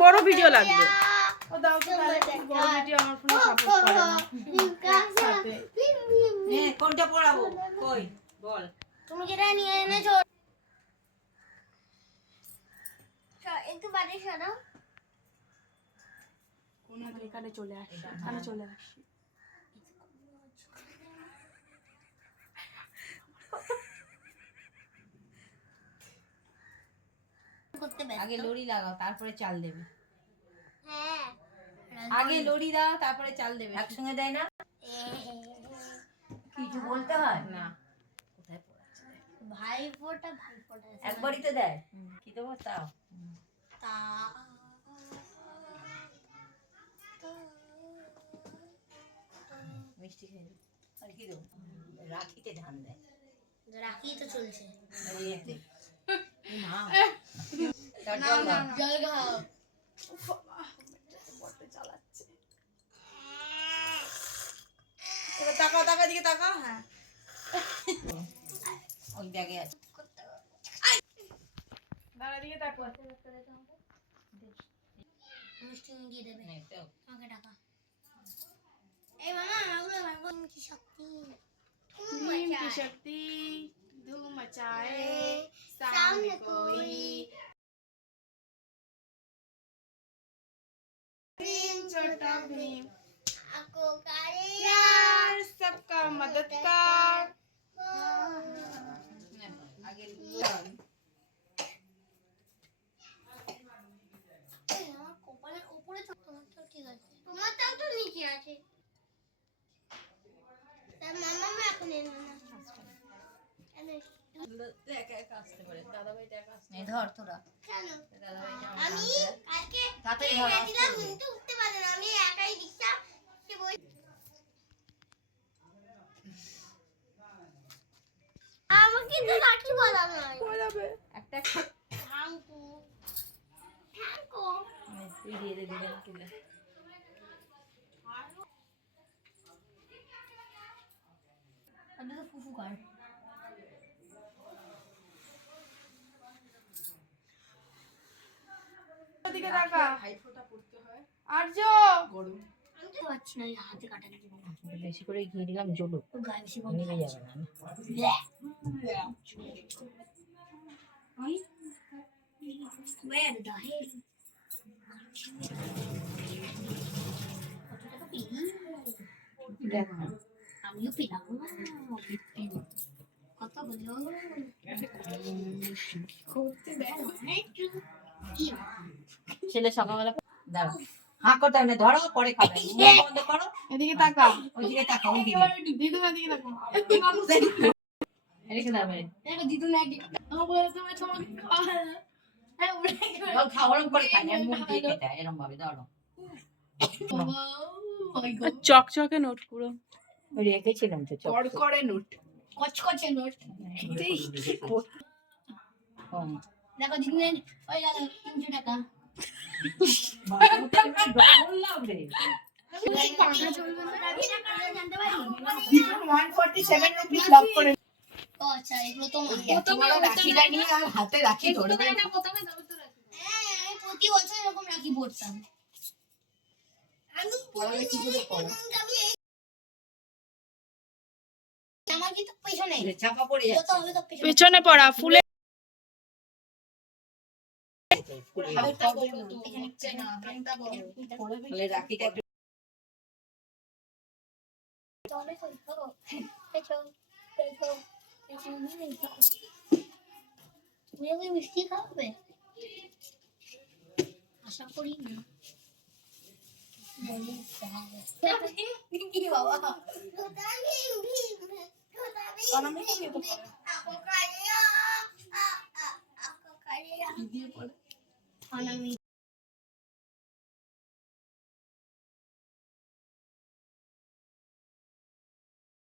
বড় ভিডিও লাগবে। বড় ভিডিও আমার ফোনে সাপোর্ট করে না। কোনটা পড়াবো? কই বল। তুমি যেটা নিয়ে এনেছো একটু বাড়ি সরাও। কোন এখানে চলে আসি, এখানে চলে আসি। আগে লড়ি লাগাও তারপরে চাল দেবে। হ্যাঁ আগে লড়ি দাও তারপরে চাল দেবে। একসঙ্গে দেয় না? কিছু বলতে হয় না। কোথায় পড়াচ্ছে? ভাইফোঁটা একবারই তো দেয়। কি দেবো তাও? তা মিষ্টি খেয়ে আর কি দেবো? রাখিতে ধান দেয়। রাখি তো চলছে। এতে মা জল খাও। চালাচ্ছে। এবার তাকাও, তাকা দিকে তাকাও। হ্যাঁ ওই ব্যাগে আছে। দাঁড়া দিকে তাকাও। মিষ্টি দিয়ে দেবে তো আমাকে টাকা। এই মামা আমাগুলো ভাবো কি শক্তি। नीम की शक्ति धूम मचाए सामने कोई भीम छोटा भीम आपको करे यार सबका मददगार। আগে আমার কপালের উপরে তোমারটাও ঠিক আছে, তোমারটাও তো নিচে আছে। তার মামা এখন এলো না। একা একা আসতে পারে। দাদা ভাইটা একা আসতে পারে। ধর তোরা। কেন? দাদা ভাইটা আমি কালকে তাড়াতাড়ি ধর, আসতে দিলাম হবে। কিন্তু উঠতে পারে না, আমি একাই দিচ্ছা সে বই। আমাকে তো লাঠি বলা নয়। পড়াবে একটা থ্যাঙ্কু থ্যাঙ্কু। তুই দিয়ে দে দিবেন তুলে। আমি তো ফুফু কার। দিকে তাকা। ভাইফোঁটা পড়তে হয়। আর্য গরম। আমি তো পাচ্ছি না, হাতে কাটা দিতে পারবো। বেশি করে ঘি দিলাম জ্বলুক। গায়ে বেশি নিভে যাবে না। Where the hell? দেখো আমিও পেলাম কত বললো করতে দেখো। ছেলে সকালবেলা দাঁড়াও। হাঁ করতে হবে না, ধরো পরে খাবে। মুখ বন্ধ করো। এদিকে তাকা। ওইদিকে তাকাও, ওইদিকে। দিদু এদিকে তাকা। এদিকে দাঁড়াবে। দেখো দিদু নাকি আমার তুমি তোমাকে খাওয়া হ্যাঁ উড়ে গেল জল খাও, ওরম করে খাই না, মুখ দিয়ে খেতে হয়, এরম ভাবে ধরো। চকচকে নোট পুরো। রেখেছিলাম তো চক। কড়কড়ে নোট। কচকচে নোট। হুম। দেখো দিদু নাকি ওই দেখো 300 টাকা। বললাম রে। টাকা চলবে না জানতে পারি। দিদুন 147 রুপিস লাভ করে। ও আচ্ছা এগুলো তো প্রথমে রাখিটা নিয়ে আর হাতে রাখি ধরবে। প্রথমে দাও তো রাখি। হ্যাঁ আমি প্রতি বছর এরকম রাখি পড়তাম। আমি পড়ালে কি করে পড়া? আমার কিন্তু পেছনে চাপা পড়ে যত যাচ্ছে। হবে তো পেছনে। পেছনে পড়া ফুলে। তাহলে রাখিটা একটু চলে চলতো পেছন পেছন পেছন। তুমি ওই মিষ্টি খাবে আশা করি না। বলি কি বাবা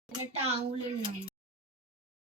এটা আঙুলের নাম।